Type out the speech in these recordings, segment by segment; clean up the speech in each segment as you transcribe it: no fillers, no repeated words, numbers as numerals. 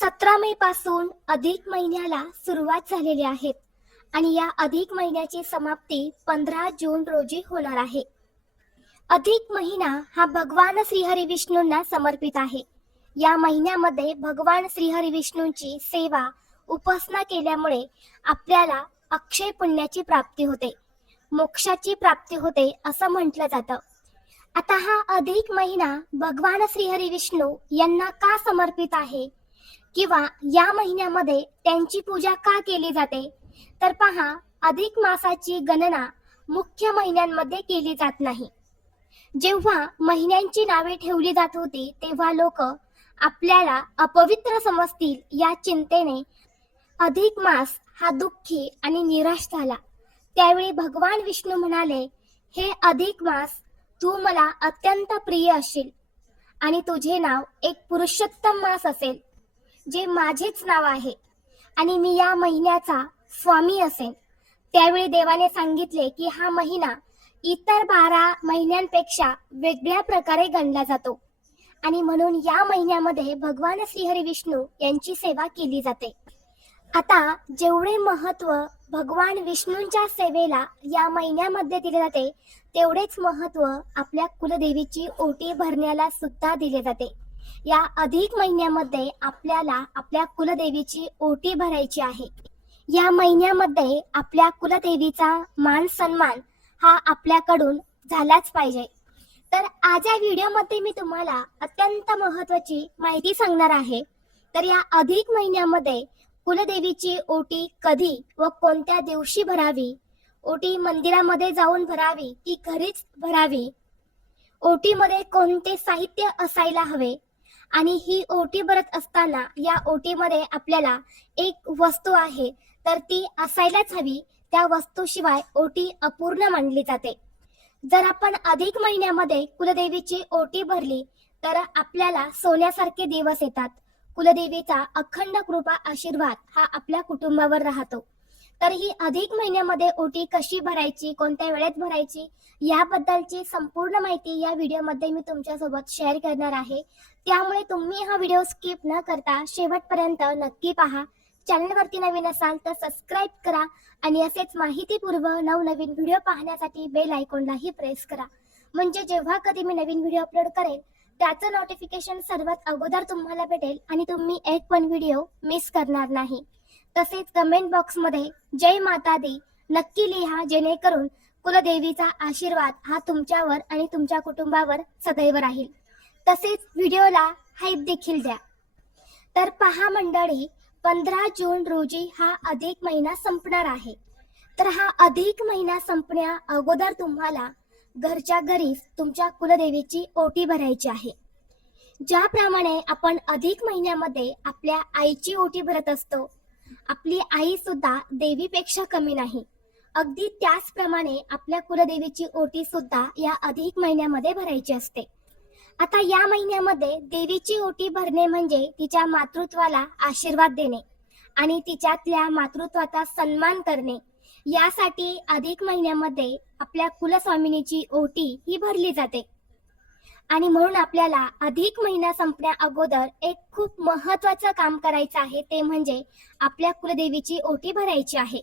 17 मे पासून अधिक महिन्याला सुरुवात झालेली आहे आणि या अधिक महिन्याची समाप्ती 15 जून रोजी होणार आहे. अधिक महिना हा भगवान श्रीहरी विष्णूंना समर्पित आहे. या महिन्यामध्ये भगवान श्रीहरी विष्णूंची सेवा उपासना केल्यामुळे आपल्याला अक्षय पुण्याची प्राप्ती होते, मोक्षाची प्राप्ती होते असं म्हटलं जातं. आता हा अधिक महिना भगवान श्रीहरी विष्णू यांना का समर्पित आहे किंवा या महिन्यामध्ये त्यांची पूजा का केली जाते, तर पहा, अधिक मासाची गणना मुख्य महिन्यांमध्ये केली जात नाही. जेव्हा महिन्यांची नावे ठेवली जात होती तेव्हा लोक आपल्याला अपवित्र समजतील या चिंतेने अधिक मास हा दुःखी आणि निराश झाला. त्यावेळी भगवान विष्णू म्हणाले, हे अधिक मास, तू मला अत्यंत प्रिय असशील आणि तुझे नाव एक पुरुषोत्तम मास असेल, जे माझेच नाव आहे आणि मी या महिन्याचा स्वामी असेन. त्यावेळी देवाने सांगितले की हा महिना इतर 12 महिन्यांपेक्षा वेगळ्या प्रकारे गणला जातो आणि म्हणून या महिन्यामध्ये भगवान श्रीहरी विष्णू यांची सेवा केली जाते. आता जेवढे महत्व भगवान विष्णूंच्या सेवेला या महिन्यामध्ये दिले जाते, तेवढेच महत्व आपल्या कुलदेवीची ओटी भरण्याला सुद्धा दिले जाते. या अधिक महिन्यामध्ये आपल्याला आपल्या कुलदेवीची ओटी भरायची आहे. या महिन्यामध्ये आपल्या कुलदेवीचा मान सन्मान हा आपल्याकडून झालाच पाहिजे. तर आज या व्हिडिओमध्ये मी तुम्हाला अत्यंत महत्त्वाची माहिती सांगणार आहे. तर या अधिक महिन्यामध्ये कुलदेवीची ओटी कधी व कोणत्या दिवशी भरावी, ओटी मंदिरामध्ये जाऊन भरावी की घरीच भरावी, ओटीमध्ये कोणते साहित्य असायला हवे आणि ही ओटी भरत असताना या ओटीमध्ये आपल्याला एक वस्तू आहे तर ती असायलाच हवी, त्या वस्तूशिवाय ओटी अपूर्ण मानली जाते. जर आपण अधिक महिन्यामध्ये कुलदेवीची ओटी भरली तर आपल्याला सोन्यासारखे दिवस येतात. कुलदेवीचा अखंड कृपा आशीर्वाद हा आपल्या कुटुंबावर राहतो. तर ही अधिक महिन्यामध्ये ओटी कशी भरायची, कोणत्या वेळेत भरायची, याबद्दलची संपूर्ण माहिती या व्हिडिओमध्ये मी तुमच्यासोबत शेअर करणार आहे. त्यामुळे तुम्ही हा व्हिडिओ स्किप न करता शेवटपर्यंत नक्की पहा. चॅनलवरती नवीन असाल तर सबस्क्राईब करा आणि असेच माहितीपूर्व नवनवीन व्हिडिओ पाहण्यासाठी बेल आयकॉनलाही प्रेस करा, म्हणजे जेव्हा कधी मी नवीन व्हिडिओ अपलोड करेन त्याचं नोटिफिकेशन सर्वात अगोदर तुम्हाला भेटेल आणि तुम्ही एक पण व्हिडिओ मिस करणार नाही. तसेच कमेंट बॉक्समध्ये जय माता दी नक्की लिहा, जेणेकरून कुलदेवीचा आशीर्वाद हा तुमच्यावर आणि तुमच्या कुटुंबावर सदैव राहील. तसेच व्हिडिओला हाईप देखील द्या. तर पहा मंडळी, 15 जून रोजी हा अधिक महिना संपणार आहे. तर हा अधिक महिना संपण्या अगोदर तुम्हाला घरच्या घरीच तुमच्या कुलदेवीची ओटी भरायची आहे. ज्याप्रमाणे आपण अधिक महिन्यामध्ये आपल्या आईची ओटी भरत असतो, आपली आई सुद्धा देवीपेक्षा कमी नाही, अगदी त्याचप्रमाणे आपल्या कुलदेवीची ओटी सुद्धा या अधिक महिन्यामध्ये भरायची असते. आता या महिन्यामध्ये देवीची ओटी भरणे म्हणजे तिच्या मातृत्वाला आशीर्वाद देणे आणि तिच्यातल्या मातृत्वाचा सन्मान करणे. यासाठी अधिक महिन्यामध्ये आपल्या कुलस्वामिनीची ओटी ही भरली जाते आणि म्हणून आपल्याला अधिक महिना संपण्या अगोदर एक खूप महत्त्वाचं काम करायचं आहे, ते म्हणजे आपल्या कुलदेवीची ओटी भरायची आहे.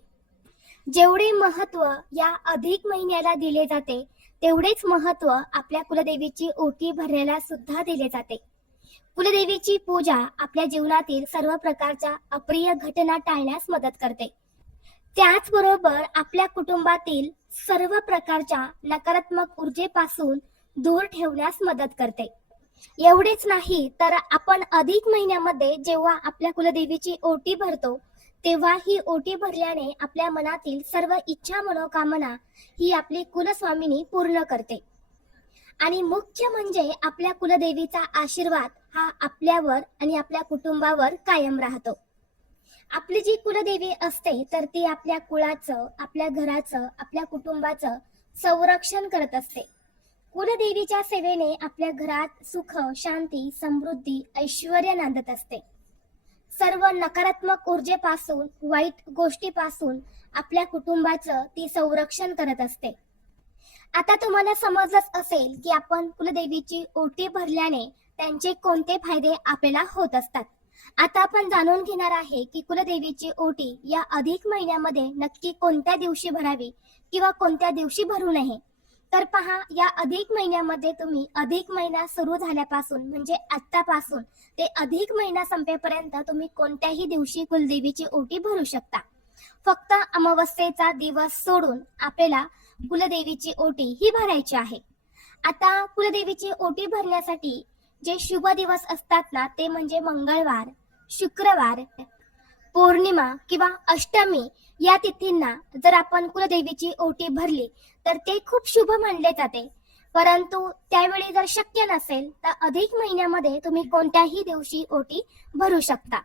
जेवढे महत्त्व या अधिक महिन्याला दिले जाते तेवढेच महत्त्व आपल्या कुलदेवीची ओटी भरण्याला सुद्धा दिले जाते. कुलदेवीची पूजा आपल्या जीवनातील सर्व प्रकारच्या अप्रिय घटना टाळण्यास मदत करते. त्याचबरोबर आपल्या कुटुंबातील सर्व प्रकारच्या नकारात्मक ऊर्जेपासून दूर ठेवण्यास मदत करते. एवढेच नाही तर आपण अधिक महिन्यामध्ये जेव्हा आपल्या कुलदेवीची ओटी भरतो तेव्हा ही ओटी भरल्याने आपल्या मनातील सर्व इच्छा मनोकामना ही आपली कुलस्वामिनी पूर्ण करते आणि मुख्य म्हणजे आपल्या कुलदेवीचा आशीर्वाद हा आपल्यावर आणि आपल्या कुटुंबावर कायम राहतो. आपली जी कुलदेवी असते तर ती आपल्या कुळाचं, आपल्या घराचं, आपल्या कुटुंबाचं संरक्षण करत असते. कुलदेवीच्या सेवेने आपल्या घरात सुख, शांती, समृद्धी, ऐश्वर्य नांदत असते. सर्व नकारात्मक ऊर्जेपासून, वाईट गोष्टीपासून आपल्या कुटुंबाचं ती संरक्षण करत असते. आता तुम्हाला समजलंच असेल की आपण कुलदेवीची ओटी भरल्याने त्यांचे कोणते फायदे आपल्याला होत असतात. आता आपण जाणून घेणार आहे की कुलदेवीची ओटी या अधिक महिन्यामध्ये नक्की कोणत्या दिवशी भरावी किंवा कोणत्या दिवशी भरू नये. तर पहा, या अधिक महिन्यामध्ये तुम्ही अधिक महिना सुरू झाल्यापासून म्हणजे आतापासून ते अधिक महिना संपेपर्यंत तुम्ही कोणत्याही दिवशी कुलदेवीची ओटी भरू शकता. फक्त अमावस्येचा दिवस सोडून आपल्याला कुलदेवीची ओटी ही भरायची आहे. आता कुलदेवीची ओटी भरण्यासाठी जे शुभ दिवस असतात ना, ते म्हणजे मंगळवार, शुक्रवार, पौर्णिमा किंवा अष्टमी या तिथींना जर आपण कुलदेवीची ओटी भरली तर ते खूप शुभ मानले जाते. परंतु त्यावेळी जर शक्य नसेल तर अधिक महिन्यामध्ये तुम्ही कोणत्याही दिवशी ओटी भरू शकता.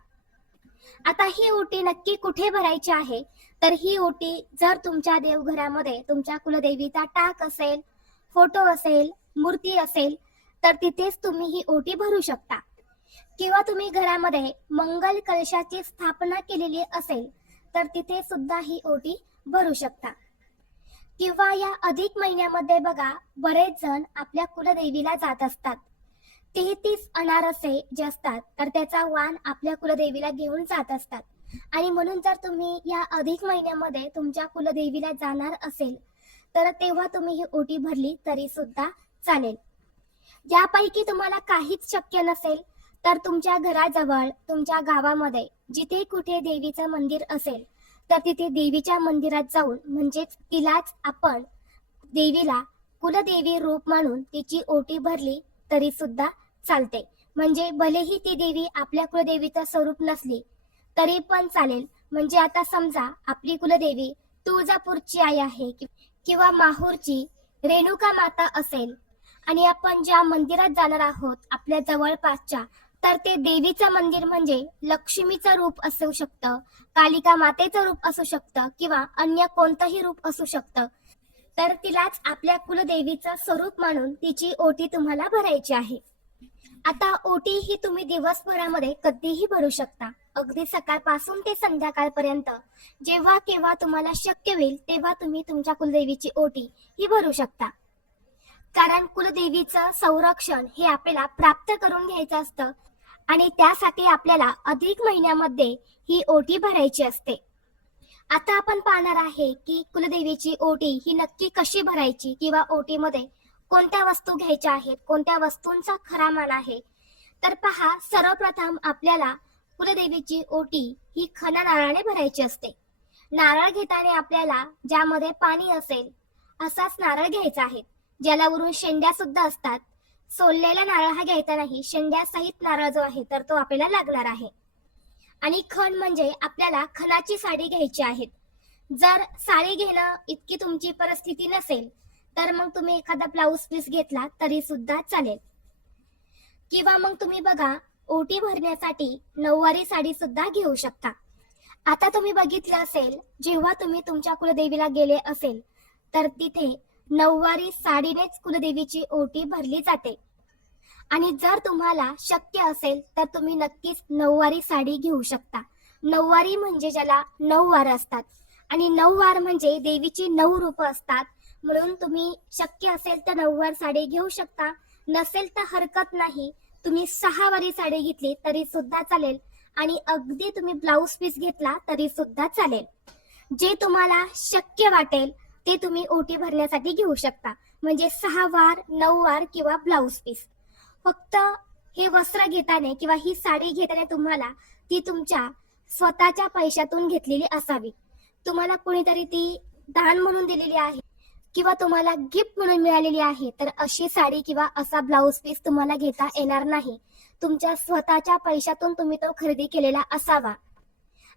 आता ही ओटी नक्की कुठे भरायची आहे, तर ही ओटी जर तुमच्या देवघरामध्ये तुमच्या कुलदेवीचा टाक असेल, फोटो असेल, मूर्ती असेल तर तिथेच तुम्ही ही ओटी भरू शकता. किंवा तुम्ही घरामध्ये मंगल कलशाची स्थापना केलेली असेल तर तिथे सुद्धा ही ओटी भरू शकता. किंवा या अधिक महिन्यामध्ये बघा, बरेच जण आपल्या कुलदेवीला जात असतात. 33 अनारसे जे असतात तर त्याचा वाण आपल्या कुलदेवीला घेऊन जात असतात. आणि म्हणून जर तुम्ही या अधिक महिन्यामध्ये तुमच्या कुलदेवीला जाणार असेल तर तेव्हा तुम्ही ही ओटी भरली तरी सुद्धा चालेल. यापैकी तुम्हाला काहीच शक्य नसेल तर तुमच्या घराजवळ, तुमच्या गावामध्ये जिथे कुठे देवीचं मंदिर असेल तर तिथे देवीच्या मंदिरात जाऊन म्हणजेच तिलाच आपण देवीला कुलदेवी रूप मानून तिची ओटी भरली तरी सुद्धा चालते. म्हणजे भलेही ती देवी आपल्या कुलदेवीचं स्वरूप नसली तरी पण चालेल. म्हणजे आता समजा आपली कुलदेवी तुळजापूरची आई आहे किंवा माहूरची रेणुका माता असेल आणि आपण ज्या मंदिरात जाणार आहोत आपल्या जवळपासच्या, तर ते देवीचं मंदिर म्हणजे लक्ष्मीचं रूप असू शकतं, कालिका मातेचं रूप असू शकतं किंवा अन्य कोणतंही रूप असू शकतं. तर तिलाच आपल्या कुलदेवीचं स्वरूप मानून तिची ओटी तुम्हाला भरायची आहे. आता ओटी ही तुम्ही दिवसभरामध्ये कधीही भरू शकता. अगदी सकाळपासून ते संध्याकाळपर्यंत जेव्हा केव्हा तुम्हाला शक्य होईल तेव्हा तुम्ही तुमच्या कुलदेवीची ओटी ही भरू शकता. कारण कुलदेवीचं संरक्षण हे आपल्याला प्राप्त करून घ्यायचं असतं आणि त्यासाठी आपल्याला अधिक महिन्यामध्ये ही ओटी भरायची असते. आता आपण पाहणार आहे की कुलदेवीची ओटी ही नक्की कशी भरायची किंवा ओटीमध्ये कोणत्या वस्तू घ्यायच्या आहेत, कोणत्या वस्तूंचा खरा मान आहे. तर पहा, सर्वप्रथम आपल्याला कुलदेवीची ओटी ही खणा नारळाने भरायची असते. नारळ घेताना आपल्याला ज्यामध्ये पाणी असेल असाच नारळ घ्यायचा आहे, ज्याला वरून शेंड्या सुद्धा असतात. सोललेला नारळ हा घ्यायचा नाही, शेंड्या सहित नारळ जो आहे तर तो आपल्याला लागणार आहे. आणि खण म्हणजे आपल्याला खणाची साडी घ्यायची आहे. जर साडी घेणं इतकी तुमची परिस्थिती नसेल तर मग तुम्ही एखादा ब्लाऊज पीस घेतला तरी सुद्धा चालेल. किंवा मग तुम्ही बघा, ओटी भरण्यासाठी नऊवारी साडी सुद्धा घेऊ शकता. आता तुम्ही बघितलं असेल, जेव्हा तुम्ही तुमच्या कुलदेवीला गेले असेल तर तिथे नऊवारी साडीनेच कुलदेवीची ओटी भरली जाते. आणि जर तुम्हाला शक्य असेल तर तुम्ही नक्कीच नऊवारी साडी घेऊ शकता. नऊवारी म्हणजे ज्याला 9 वार असतात आणि 9 वार म्हणजे देवीची 9 रूप असतात. म्हणून तुम्ही शक्य असेल तर 9 वार साडी घेऊ शकता. नसेल तर हरकत नाही, तुम्ही 6 वारी साडी घेतली तरी सुद्धा चालेल आणि अगदी तुम्ही ब्लाऊज पीस घेतला तरी सुद्धा चालेल. जे तुम्हाला शक्य वाटेल ते तुम्ही ओटी भरण्यासाठी घेऊ शकता. म्हणजे 6 वार, 9 वार किंवा ब्लाऊज पीस. फक्त हे वस्त्र घेताना किंवा ही साडी घेताना तुम्हाला ती तुमच्या स्वतःच्या पैशातून घेतलेली असावी. तुम्हाला कोणीतरी ती दान म्हणून दिलेली आहे किंवा तुम्हाला गिफ्ट म्हणून मिळालेली आहे तर अशी साडी किंवा असा ब्लाऊज पीस तुम्हाला घेता येणार नाही. तुमच्या स्वतःच्या पैशातून तुम्ही तो खरेदी केलेला असावा.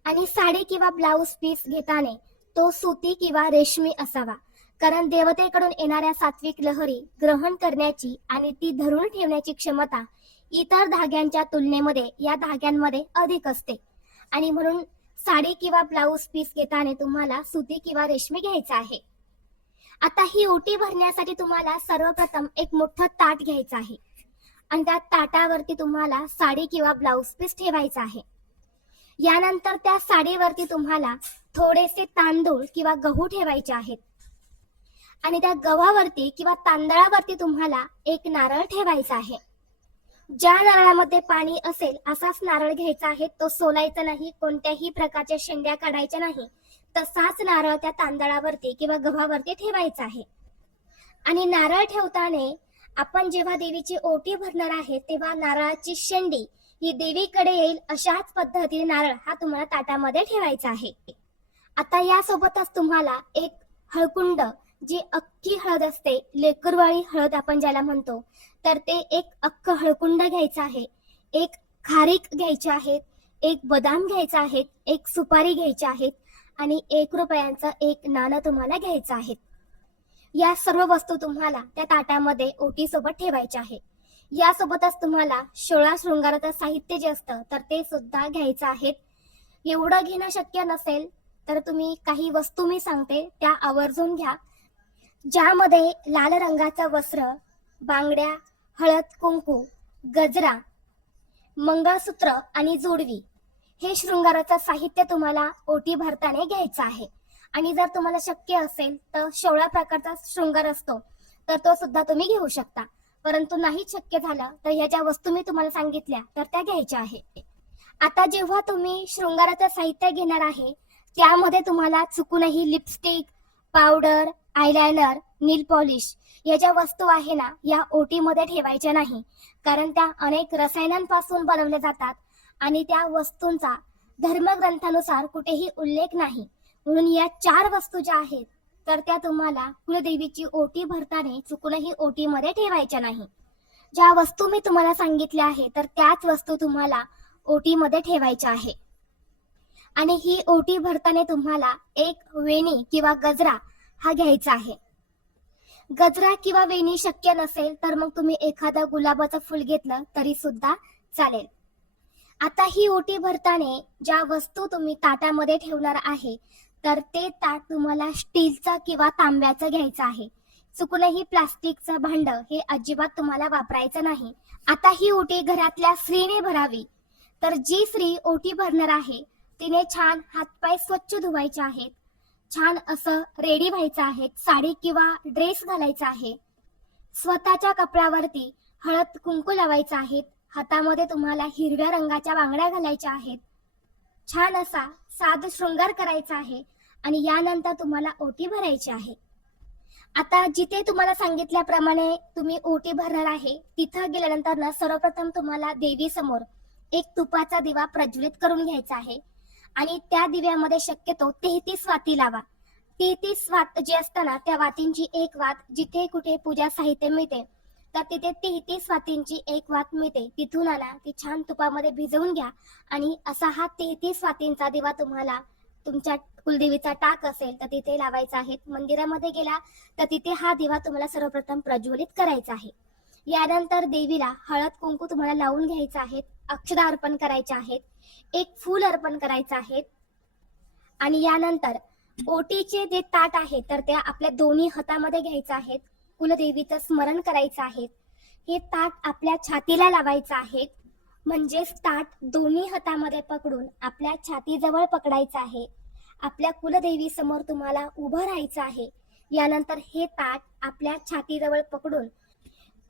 आणि साडी किंवा ब्लाऊज पीस घेताना तो सुती किंवा रेशमी असावा. कारण देवतेकडून येणाऱ्या सात्विक लहरी ग्रहण करण्याची आणि ती धरून ठेवण्याची क्षमता इतर धाग्यांच्या तुलनेमध्ये या धाग्यांमध्ये अधिक असते. आणि म्हणून साडी किंवा ब्लाऊज पीस घेताना तुम्हाला सुती किंवा रेशमी घ्यायचं आहे. आता ही ओटी भरण्यासाठी तुम्हाला सर्वप्रथम एक मोठं ताट घ्यायचं आहे आणि त्या ताटावरती तुम्हाला साडी किंवा ब्लाऊज पीस ठेवायचं आहे. यानंतर त्या साडीवरती तुम्हाला थोडेसे तांदूळ किंवा गहू ठेवायचे आहेत आणि त्या गव्हावरती किंवा तांदळावरती तुम्हाला एक नारळ ठेवायचा आहे. ज्या नारळामध्ये पाणी असेल असाच नारळ घ्यायचा आहे, तो सोलायचा नाही, कोणत्याही प्रकारच्या शेंड्या काढायच्या नाही. तसाच नारळ त्या तांदळावरती किंवा गव्हावरती ठेवायचा आहे. आणि नारळ ठेवताना आपण जेव्हा देवीची ओटी भरणार आहे तेव्हा नारळाची शेंडी ही देवीकडे येईल अशाच पद्धतीने नारळ हा तुम्हाला ताटामध्ये ठेवायचा आहे. आता यासोबतच तुम्हाला एक हळकुंड, जी अख्खी हळद असते, लेकरवाळी हळद आपण ज्याला म्हणतो, तर ते एक अख्ख हळकुंड घ्यायचं आहे. एक खारीक घ्यायची आहे, एक बदाम घ्यायचा आहे, एक सुपारी घ्यायची आहेत आणि 1 रुपयांचं एक नाणं तुम्हाला घ्यायचं आहे. या सर्व वस्तू तुम्हाला त्या ताटामध्ये ओटी सोबत ठेवायच्या आहे. यासोबतच तुम्हाला 16 शृंगाराचं साहित्य जे असतं तर ते सुद्धा घ्यायचं आहे. एवढं घेणं शक्य नसेल तर तुम्ही काही वस्तू मी सांगते त्या आवर्जून घ्या, ज्यामध्ये लाल रंगाचं वस्त्र, बांगड्या, हळद कुंकू, गजरा, मंगळसूत्र आणि जोडवी हे शृंगाराचं साहित्य तुम्हाला ओटी भरताना घ्यायचं आहे. आणि जर तुम्हाला शक्य असेल तर 16 प्रकारचा शृंगार असतो तर तो सुद्धा तुम्ही घेऊ शकता. परंतु नाही शक्य झालं तर ह्या ज्या वस्तू मी तुम्हाला सांगितल्या तर त्या घ्यायच्या आहे. आता जेव्हा तुम्ही शृंगाराचं साहित्य घेणार आहे त्यामध्ये तुम्हाला चुकूनही लिपस्टिक, पावडर, आयलायनर, नील पॉलिश या ज्या वस्तू आहे ना या ओटीमध्ये ठेवायच्या नाही, कारण त्या अनेक रसायनांपासून बनवल्या जातात आणि त्या वस्तूंचा धर्मग्रंथानुसार कुठेही उल्लेख नाही. म्हणून या 4 वस्तू ज्या आहेत तर त्या तुम्हाला कुलदेवीची ओटी भरताना चुकूनही ओटीमध्ये ठेवायच्या नाही. ज्या वस्तू मी तुम्हाला सांगितल्या आहे तर त्याच वस्तू तुम्हाला ओटीमध्ये ठेवायच्या आहे. आणि ही ओटी भरताना तुम्हाला एक वेणी किंवा गजरा हा घ्यायचा आहे. गजरा किंवा वेणी शक्य नसेल तर मग तुम्ही एखादं गुलाबाचं फुल घेतलं तरी सुद्धा चालेल. आता ही ओटी भरताना ज्या वस्तू तुम्ही ताटामध्ये ठेवणार आहे तर ते ताट तुम्हाला स्टीलचं किंवा तांब्याचं घ्यायचं आहे. चुकूनही प्लास्टिकचं भांड हे अजिबात तुम्हाला वापरायचं नाही. आता ही ओटी घरातल्या स्त्रीने भरावी. तर जी स्त्री ओटी भरणार आहे तिने छान हातपाय स्वच्छ धुवायचे आहेत, छान असं रेडी व्हायचं आहे, साडी किंवा ड्रेस घालायचा आहे, स्वतःच्या कपड्यावरती हळद कुंकू लावायचं आहे, हातामध्ये तुम्हाला हिरव्या रंगाच्या बांगड्या घालायच्या आहेत, छान असा साध शृंगार करायचा आहे आणि यानंतर तुम्हाला ओटी भरायची आहे. आता जिथे तुम्हाला सांगितल्याप्रमाणे तुम्ही ओटी भरणार आहे तिथं गेल्यानंतर ना सर्वप्रथम तुम्हाला देवी समोर एक तुपाचा दिवा प्रज्वलित करून घ्यायचा आहे आणि त्या दिव्यामध्ये शक्यतो 33 वाती लावा. 33 वात जे असताना त्या वातींची एक वात जिथे कुठे पूजा साहित्य मिळते तर तिथे 33 वातींची एक वात मिळते, तिथून आणा, ती छान तुपामध्ये भिजवून घ्या आणि असा हा 33 वातींचा दिवा तुम्हाला तुमच्या कुलदेवीचा टाक असेल तर तिथे लावायचा आहे. मंदिरामध्ये गेला तर तिथे हा दिवा तुम्हाला सर्वप्रथम प्रज्वलित करायचा आहे. यानंतर देवीला हळद कुंकू तुम्हाला लावून घ्यायचं आहे, अक्षता अर्पण करायच्या आहेत, एक फूल अर्पण करायचं आहे आणि यानंतर ओटीचे जे ताट आहे तर त्या आपल्या दोन्ही हातामध्ये घ्यायचं आहे, कुलदेवीचं स्मरण करायचं आहे. हे ताट आपल्या छातीला लावायचं आहे, म्हणजेच ताट दोन्ही हातामध्ये पकडून आपल्या छातीजवळ पकडायचं आहे. आपल्या कुलदेवी समोर तुम्हाला उभं राहायचं आहे. यानंतर हे ताट आपल्या छातीजवळ पकडून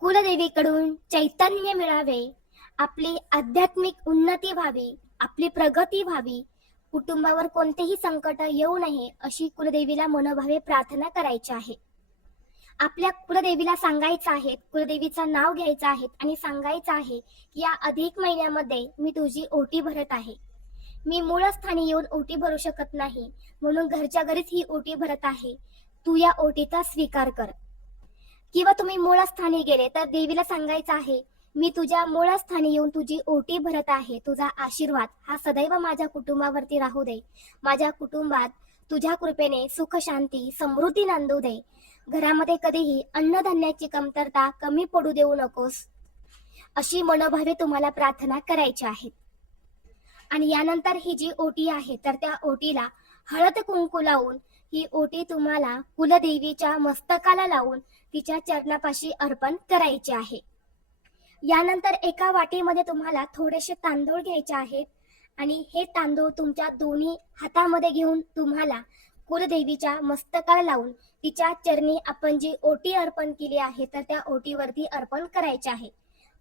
कुलदेवीकडून चैतन्य मिळावे, आपली आध्यात्मिक उन्नती व्हावी, आपली प्रगती व्हावी, कुटुंबावर कोणतेही संकट येऊ नये अशी कुलदेवीला मनोभावे प्रार्थना करायची आहे. आपल्या कुलदेवीला सांगायचं आहे, कुलदेवीचं नाव घ्यायचं आहे आणि सांगायचं आहे की या अधिक महिन्यामध्ये मी तुझी ओटी भरत आहे. मी मूळ स्थानी येऊन ओटी भरू शकत नाही, म्हणून घरच्या घरीच ही ओटी भरत आहे. तू या ओटीचा स्वीकार कर. किंवा तुम्ही मूळ स्थानी गेले तर देवीला सांगायचं आहे, मी तुझ्या मूळ स्थानी येऊन तुझी ओटी भरत आहे. तुझा आशीर्वाद हा सदैव माझ्या कुटुंबावरती राहू दे. माझ्या कुटुंबात तुझ्या कृपेने सुख शांती समृद्धी नांदू दे. घरामध्ये कधीही अन्नधान्याची कमतरता कमी पडू देऊ नकोस, अशी मनोभावे तुम्हाला प्रार्थना करायची आहे. आणि यानंतर ही जी ओटी आहे तर त्या ओटीला हळद कुंकू लावून ही ओटी तुम्हाला कुलदेवीच्या मस्तकाला लावून तिच्या चरणापाशी अर्पण करायची आहे. यानंतर एका वाटीमध्ये तुम्हाला थोडेसे तांदूळ घ्यायचे आहेत आणि हे तांदूळ तुमच्या दोन्ही हातामध्ये घेऊन तुम्हाला कुलदेवीच्या मस्तकाला लावून तिच्या चरणी आपण जी ओटी अर्पण केली आहे तर त्या ओटीवरती अर्पण करायचे आहे.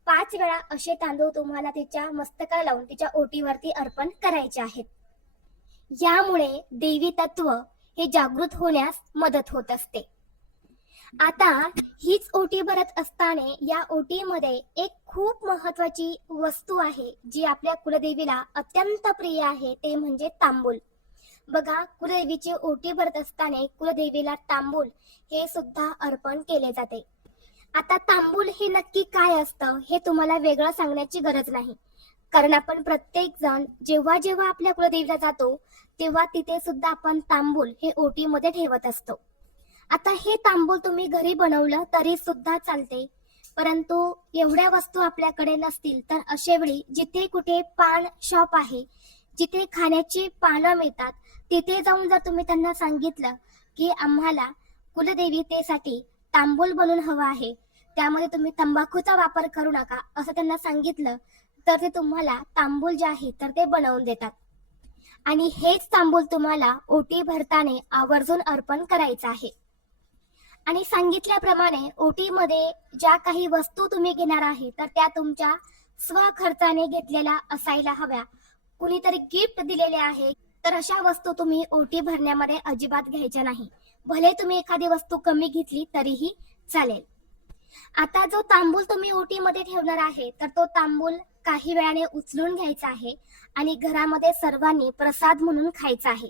5 वेळा असे तांदूळ तुम्हाला तिच्या मस्तकाला लावून तिच्या ओटीवरती अर्पण करायचे आहेत. यामुळे देवी तत्व हे जागृत होण्यास मदत होत असते. आता हीच ओटी भरत असताना या ओटीमध्ये एक खूप महत्वाची वस्तू आहे जी आपल्या कुलदेवीला अत्यंत प्रिय आहे, ते म्हणजे तांबूल. बघा, कुलदेवीची ओटी भरत असताना कुलदेवीला तांबूल हे सुद्धा अर्पण केले जाते. आता तांबूल हे नक्की काय असतं हे तुम्हाला वेगळं सांगण्याची गरज नाही, कारण आपण प्रत्येक जण जेव्हा जेव्हा आपल्या कुलदेवीला जातो तेव्हा तिथे सुद्धा आपण तांबूल हे ओटीमध्ये ठेवत असतो. आता हे तांबूल तुम्ही घरी बनवलं तरी सुद्धा चालते, परंतु एवढ्या वस्तू आपल्याकडे नसतील तर अशा वेळी जिथे कुठे पान शॉप आहे, जिथे खाण्याची पानं मिळतात, तिथे जाऊन जर तुम्ही त्यांना सांगितलं की आम्हाला कुलदेवतेसाठी तांबूल बनवून हवा आहे, त्यामध्ये तुम्ही तंबाखूचा वापर करू नका असं त्यांना सांगितलं, तर ते तुम्हाला तांबूल जे आहे तर ते बनवून देतात. आणि हेच तांबूल तुम्हाला ओटी भरताना आवर्जून अर्पण करायचं आहे. आणि सांगितल्याप्रमाणे ओटीमध्ये ज्या काही वस्तू तुम्ही घेणार आहे तर त्या तुमच्या स्वखर्चाने घेतलेल्या असायला हव्या. कुणीतरी गिफ्ट दिलेले आहे तर अशा वस्तू तुम्ही ओटी भरण्यामध्ये अजिबात घ्यायच्या नाही. भले तुम्ही एखादी वस्तू कमी घेतली तरीही चालेल. आता जो तांबूल तुम्ही ओटीमध्ये ठेवणार आहे तर तो तांबूल काही वेळाने उचलून घ्यायचा आहे आणि घरामध्ये सर्वांनी प्रसाद म्हणून खायचा आहे.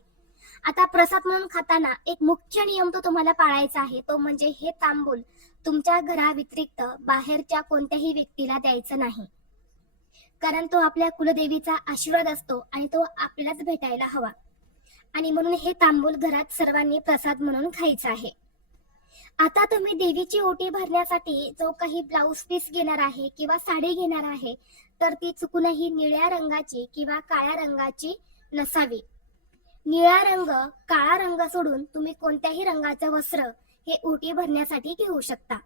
आता प्रसाद म्हणून खाताना एक मुख्य नियम तो तुम्हाला पाळायचा आहे, तो म्हणजे हे तांबूल तुमच्या घराव्यतिरिक्त बाहेरच्या कोणत्याही व्यक्तीला द्यायचं नाही, कारण तो आपल्या कुलदेवीचा आशीर्वाद असतो आणि तो आपल्यालाच भेटायला हवा. आणि म्हणून हे तांबूल घरात सर्वांनी प्रसाद म्हणून खायचं आहे. आता तुम्ही देवीची ओटी भरण्यासाठी जो काही ब्लाउज पीस घेणार आहे किंवा साडी घेणार आहे तर ती चुकूनही निळ्या रंगाची किंवा काळ्या रंगाची नसावी. निळा रंग, काळा रंग सोडून तुम्ही कोणत्याही रंगाचं वस्त्र हे ओटी भरण्यासाठी घेऊ शकता.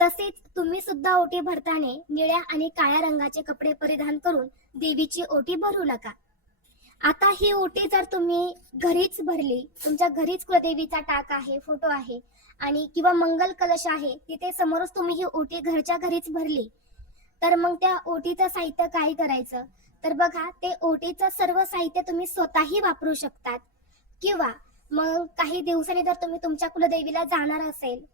तसेच तुम्ही सुद्धा ओटी भरताना निळ्या आणि काळ्या रंगाचे कपडे परिधान करून देवीची ओटी भरू नका. आता ही ओटी जर तुम्ही घरीच भरली, तुमच्या घरीच कुलदेवीचा टाक आहे, फोटो आहे आणि किंवा मंगल कलश आहे, तिथे समोरच तुम्ही ही ओटी घरच्या घरीच भरली, तर मग त्या ओटीचं साहित्य काय करायचं? तर बघा, ते ओटीचं सर्व साहित्य तुम्ही स्वतःही वापरू शकतात किंवा मग काही दिवसांनी जर तुम्ही तुमच्या कुलदेवीला जाणार असेल,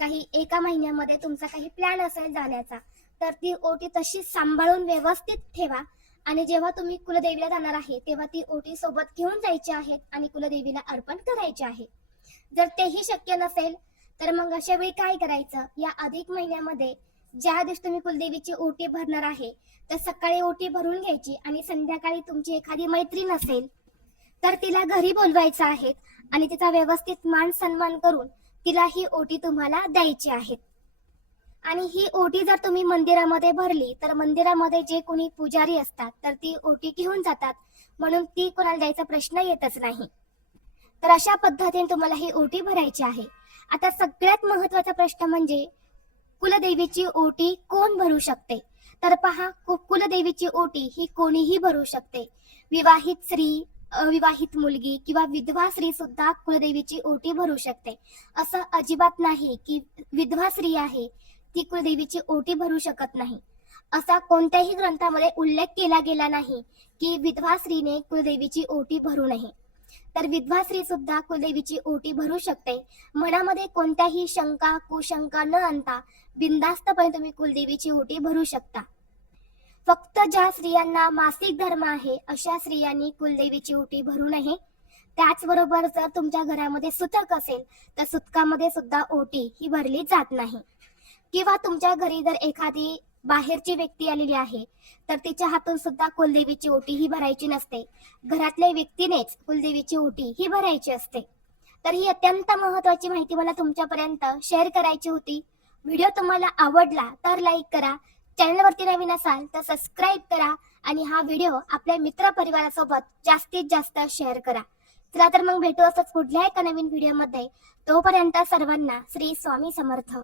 काही एका महिन्यामध्ये तुमचा काही प्लॅन असेल जाण्याचा, तर ती ओटी तशी सांभाळून व्यवस्थित ठेवा आणि जेव्हा तुम्ही कुलदेवीला जाणार आहे तेव्हा ती ओटी सोबत घेऊन जायची आहे आणि कुलदेवीला अर्पण करायचे आहे. जर तेही शक्य नसेल तर मग अशा वेळी काय करायचं, या अधिक महिन्यामध्ये ज्या दिवशी तुम्ही कुलदेवीची ओटी भरणार आहे तर सकाळी ओटी भरून घ्यायची आणि संध्याकाळी तुमची एखादी मैत्रीण असेल तर तिला घरी बोलवायचं आहे आणि तिचा व्यवस्थित मान सन्मान करून तिला ही ओटी तुम्हाला द्यायची आहे. आणि ही ओटी जर तुम्ही मंदिरामध्ये भरली तर मंदिरामध्ये जे कोणी पुजारी असतात तर ती ओटी घेऊन जातात, म्हणून ती कोणाला द्यायचा प्रश्न येतच नाही. तर अशा पद्धतीने तुम्हाला ही ओटी भरायची आहे. आता सगळ्यात महत्वाचा प्रश्न म्हणजे कुलदेवीची ओटी कोण भरू शकते? तर पहा, कुलदेवीची ओटी ही कोणीही भरू शकते. विवाहित स्त्री, अविवाहित मुलगी किंवा विधवा स्त्री सुद्धा कुलदेवीची ओटी भरू शकते. असं अजिबात नाही की विधवा स्त्री आहे ती कुलदेवीची ओटी भरू शकत नाही. असा कोणत्याही ग्रंथामध्ये उल्लेख केला गेला नाही की विधवा स्त्रीने कुलदेवीची ओटी भरू नये. तर विधवा स्त्री सुद्धा कुलदेवीची ओटी भरू शकते. मनामध्ये कोणत्याही शंका कुशंका न आणता बिनधास्तपणे तुम्ही कुलदेवीची ओटी भरू शकता. फक्त ज्या स्त्रियांना मासिक धर्म आहे अशा स्त्रियांनी कुलदेवीची ओटी भरू नये. त्याचबरोबर जर तुमच्या घरामध्ये सुतक असेल तर सुतकामध्ये सुद्धा ओटी ही भरली जात नाही. किंवा तुमच्या घरी जर एखादी बाहेरची व्यक्ती आलेली आहे तर तिच्या हातून सुद्धा कुलदेवीची ओटी ही भरायची नसते. घरातल्या व्यक्तीनेच कुलदेवीची ओटी ही भरायची असते. तर ही अत्यंत महत्वाची माहिती मला तुमच्यापर्यंत शेअर करायची होती. व्हिडिओ तुम्हाला आवडला तर लाईक करा, चॅनलवरती नवीन असाल तर सबस्क्राईब करा आणि हा व्हिडिओ आपल्या मित्र परिवारासोबत जास्तीत जास्त शेअर करा. चला तर मग भेटू असंच पुढल्या एका नवीन व्हिडिओमध्ये. तोपर्यंत सर्वांना श्री स्वामी समर्थ.